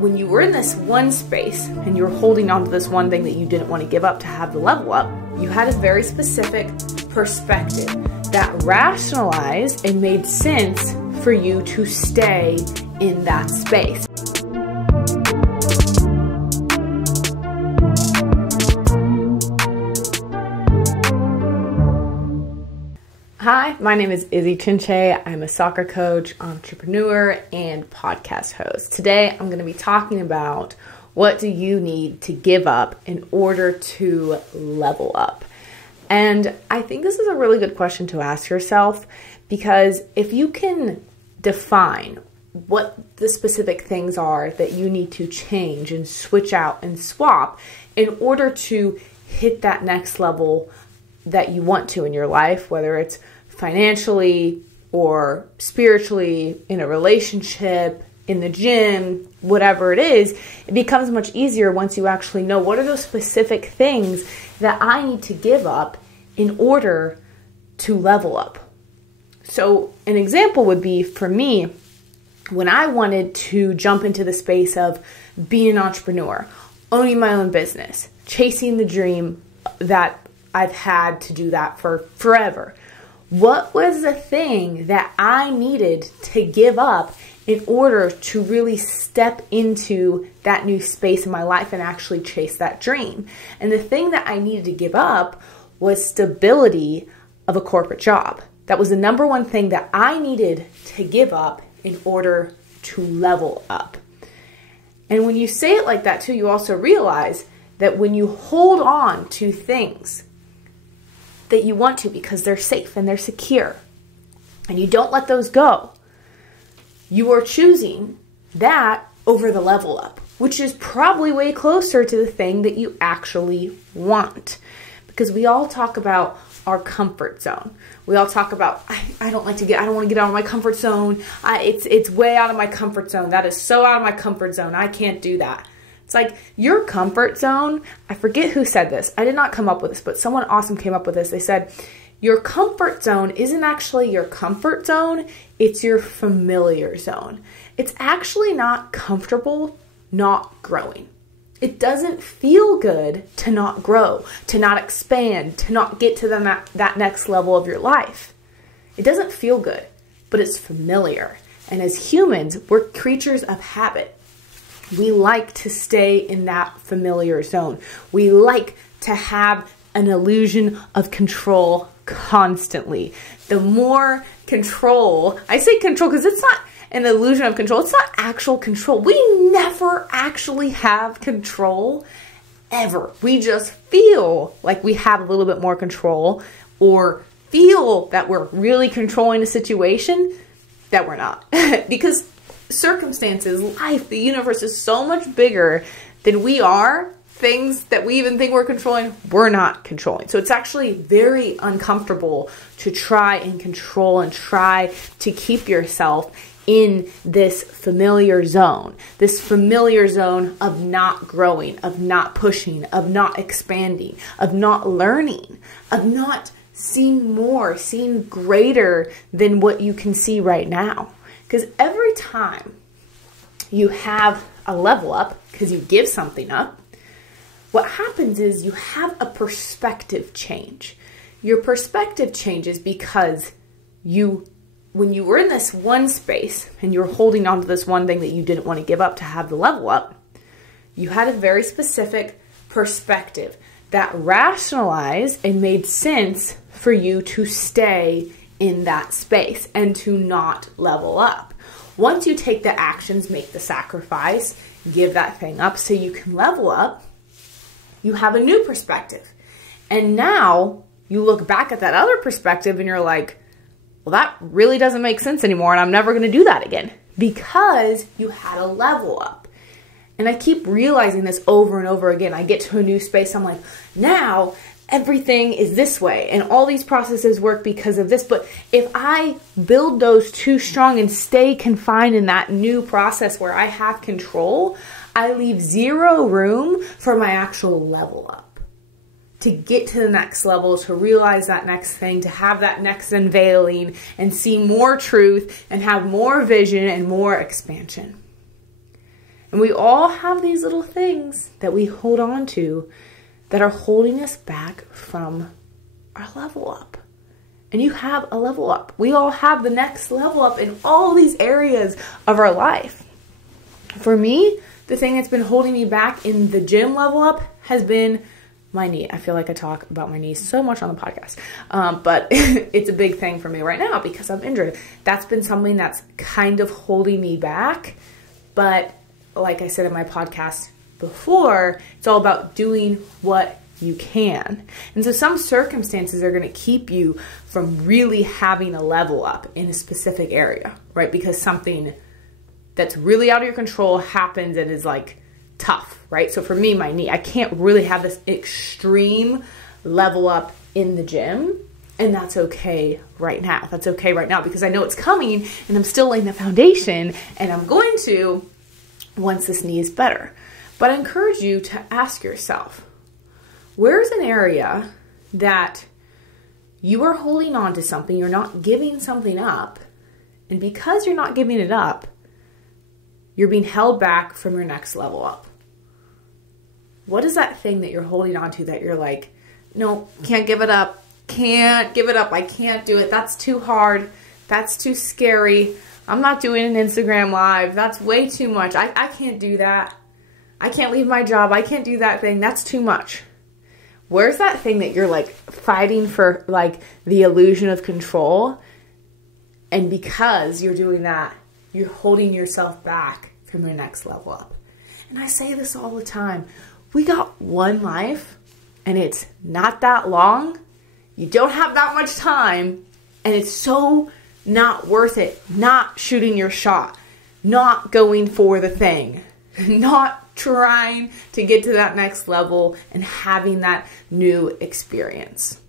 when you were in this one space and you were holding on to this one thing that you didn't want to give up to have the level up, you had a very specific perspective that rationalized and made sense for you to stay in that space. Hi, my name is Izi Chinchay. I'm a soccer coach, entrepreneur, and podcast host. Today, I'm going to be talking about what do you need to give up in order to level up. And I think this is a really good question to ask yourself, because if you can define what the specific things are that you need to change and switch out and swap in order to hit that next level that you want to in your life, whether it's financially or spiritually, in a relationship, in the gym, whatever it is, it becomes much easier once you actually know what are those specific things that I need to give up in order to level up. So an example would be for me, when I wanted to jump into the space of being an entrepreneur, owning my own business, chasing the dream that I've had to do that for forever. What was the thing that I needed to give up in order to really step into that new space in my life and actually chase that dream? And the thing that I needed to give up was stability of a corporate job. That was the number one thing that I needed to give up in order to level up. And when you say it like that too, you also realize that when you hold on to things that you want to because they're safe and they're secure, and you don't let those go, you are choosing that over the level up, which is probably way closer to the thing that you actually want. Because we all talk about our comfort zone. We all talk about, I don't want to get out of my comfort zone. It's way out of my comfort zone. That is so out of my comfort zone. I can't do that. It's like your comfort zone. I forget who said this. I did not come up with this, but someone awesome came up with this. They said, your comfort zone isn't actually your comfort zone. It's your familiar zone. It's actually not comfortable not growing. It doesn't feel good to not grow, to not expand, to not get to that next level of your life. It doesn't feel good, but it's familiar. And as humans, we're creatures of habit. We like to stay in that familiar zone. We like to have an illusion of control constantly. The more control, I say control because it's not an illusion of control. It's not actual control. We never actually have control ever. We just feel like we have a little bit more control, or feel that we're really controlling a situation that we're not. Because circumstances, life, the universe is so much bigger than we are. Things that we even think we're controlling, we're not controlling. So it's actually very uncomfortable to try and control and try to keep yourself in this familiar zone of not growing, of not pushing, of not expanding, of not learning, of not seeing more, seeing greater than what you can see right now. Because every time you have a level up, because you give something up, what happens is you have a perspective change. Your perspective changes because when you were in this one space and you were holding on to this one thing that you didn't want to give up to have the level up, you had a very specific perspective that rationalized and made sense for you to stay in that space and to not level up. Once you take the actions, make the sacrifice, give that thing up so you can level up, you have a new perspective. And now you look back at that other perspective and you're like, well, that really doesn't make sense anymore, and I'm never going to do that again, because you had a level up. And I keep realizing this over and over again. I get to a new space, I'm like, now everything is this way and all these processes work because of this. But if I build those too strong and stay confined in that new process where I have control, I leave zero room for my actual level up. To get to the next level, to realize that next thing, to have that next unveiling and see more truth and have more vision and more expansion. And we all have these little things that we hold on to that are holding us back from our level up. And you have a level up. We all have the next level up in all these areas of our life. For me, the thing that's been holding me back in the gym level up has been my knee. I feel like I talk about my knees so much on the podcast, but it's a big thing for me right now because I'm injured. That's been something that's kind of holding me back. But like I said in my podcast before, it's all about doing what you can. And so some circumstances are going to keep you from really having a level up in a specific area, right? Because something that's really out of your control happens and is like tough, right? So for me, my knee, I can't really have this extreme level up in the gym. And that's okay right now. That's okay right now because I know it's coming and I'm still laying the foundation and I'm going to once this knee is better. But I encourage you to ask yourself, where's an area that you are holding on to something, you're not giving something up, and because you're not giving it up, you're being held back from your next level up? What is that thing that you're holding on to that you're like, no, can't give it up, can't give it up, I can't do it, that's too hard, that's too scary, I'm not doing an Instagram live, that's way too much, I can't do that, I can't leave my job, I can't do that thing, that's too much. Where's that thing that you're like fighting for, like the illusion of control? And because you're doing that, you're holding yourself back from your next level up. And I say this all the time. We got one life and it's not that long. You don't have that much time and it's so not worth it. Not shooting your shot, not going for the thing, not trying to get to that next level and having that new experience.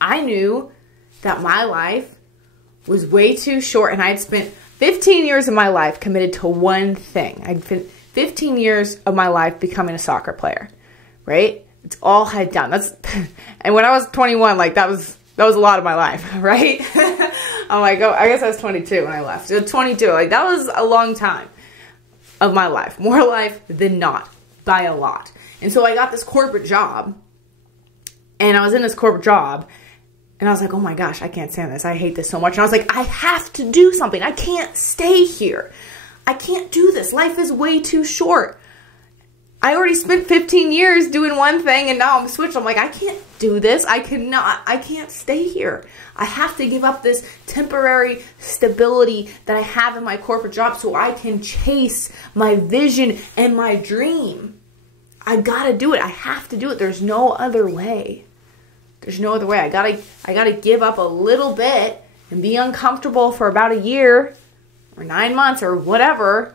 I knew that my life was way too short and I'd spent 15 years of my life committed to one thing. I'd spent 15 years of my life becoming a soccer player, right? It's all I had done. And when I was 21, like that was a lot of my life, right? I'm like, oh, I guess I was 22 when I left. So 22, like that was a long time of my life, more life than not, by a lot. And so I got this corporate job, and I was in this corporate job, and I was like, oh my gosh, I can't stand this. I hate this so much. And I was like, I have to do something. I can't stay here. I can't do this. Life is way too short. I already spent 15 years doing one thing, and now I'm switched. I'm like, I can't do this. I can't stay here. I have to give up this temporary stability that I have in my corporate job so I can chase my vision and my dream. I gotta do it. I have to do it. There's no other way. There's no other way. I gotta give up a little bit and be uncomfortable for about a year or 9 months or whatever.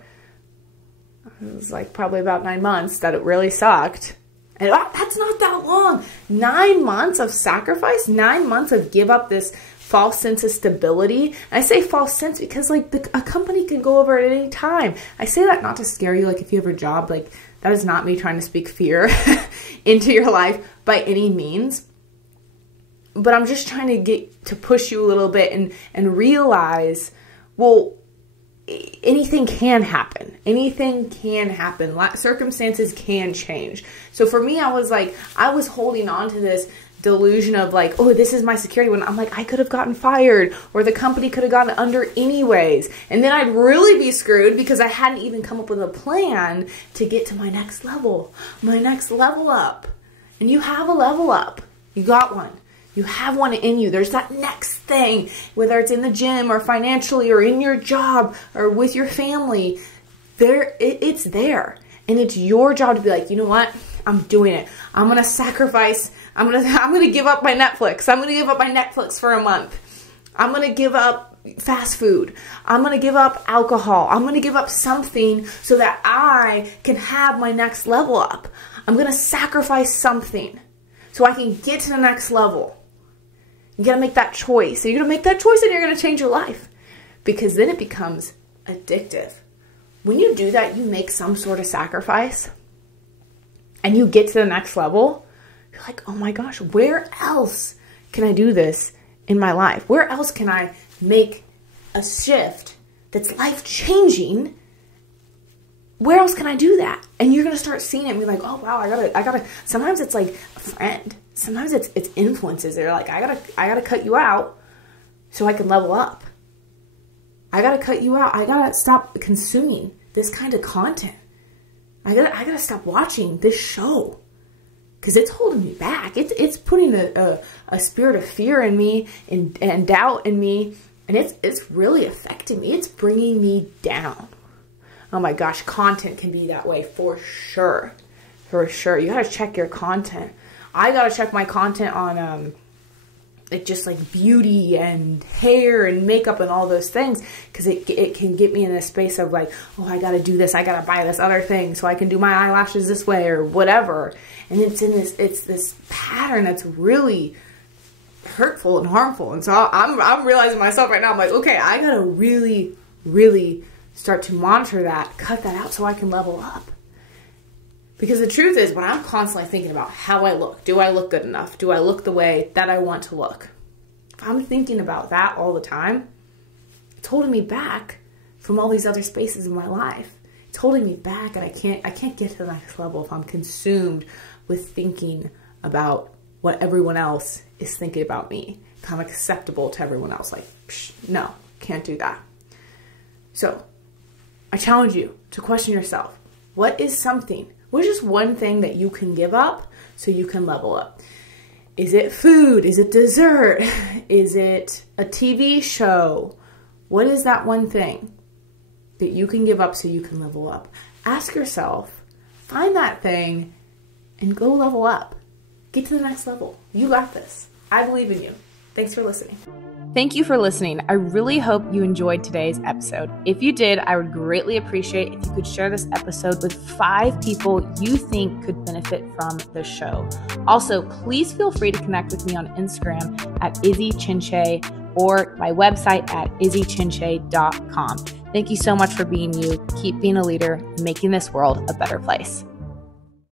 It was like probably about 9 months that it really sucked. And that's not that long. 9 months of sacrifice, 9 months of give up this false sense of stability. And I say false sense because like a company can go over at any time. I say that not to scare you. Like if you have a job, like that is not me trying to speak fear into your life by any means. But I'm just trying to get to push you a little bit and realize, well, anything can happen. Anything can happen. Circumstances can change. So for me, I was holding on to this delusion of like, oh, this is my security, when I'm like, I could have gotten fired or the company could have gotten under anyways. And then I'd really be screwed because I hadn't even come up with a plan to get to my next level up. And you have a level up. You got one. You have one in you. There's that next thing, whether it's in the gym or financially or in your job or with your family. It's there. And it's your job to be like, you know what? I'm doing it. I'm going to sacrifice. I'm going to give up my Netflix. I'm going to give up my Netflix for a month. I'm going to give up fast food. I'm going to give up alcohol. I'm going to give up something so that I can have my next level up. I'm going to sacrifice something so I can get to the next level. You got to make that choice. So you're going to make that choice and you're going to change your life, because then it becomes addictive. When you do that, you make some sort of sacrifice and you get to the next level. You're like, oh my gosh, where else can I do this in my life? Where else can I make a shift that's life-changing where else can I do that? And you're going to start seeing it and be like, oh, wow, I gotta, sometimes it's like a friend. Sometimes it's influences. They're like, I gotta cut you out so I can level up. I gotta cut you out. I gotta stop consuming this kind of content. I gotta stop watching this show because it's holding me back. It's putting a spirit of fear in me and doubt in me, and it's really affecting me. It's bringing me down. Oh my gosh, content can be that way for sure. For sure. You gotta check your content. I gotta check my content on just like beauty and hair and makeup and all those things, because it can get me in a space of like, oh, I gotta do this, I gotta buy this other thing so I can do my eyelashes this way or whatever. And it's this pattern that's really hurtful and harmful. And so I'm realizing myself right now, I'm like, okay, I gotta really, really start to monitor that, cut that out so I can level up. Because the truth is, when I'm constantly thinking about how I look, do I look good enough? Do I look the way that I want to look? If I'm thinking about that all the time, it's holding me back from all these other spaces in my life. It's holding me back, and I can't get to the next level if I'm consumed with thinking about what everyone else is thinking about me. If I'm acceptable to everyone else. Like, no, can't do that. So, I challenge you to question yourself. What is just one thing that you can give up so you can level up? Is it food? Is it dessert? Is it a TV show? What is that one thing that you can give up so you can level up? Ask yourself, find that thing, and go level up. Get to the next level. You got this. I believe in you. Thanks for listening. Thank you for listening. I really hope you enjoyed today's episode. If you did, I would greatly appreciate if you could share this episode with 5 people you think could benefit from the show. Also, please feel free to connect with me on Instagram at Izi Chinchay or my website at izichinchay.com. Thank you so much for being you. Keep being a leader and making this world a better place.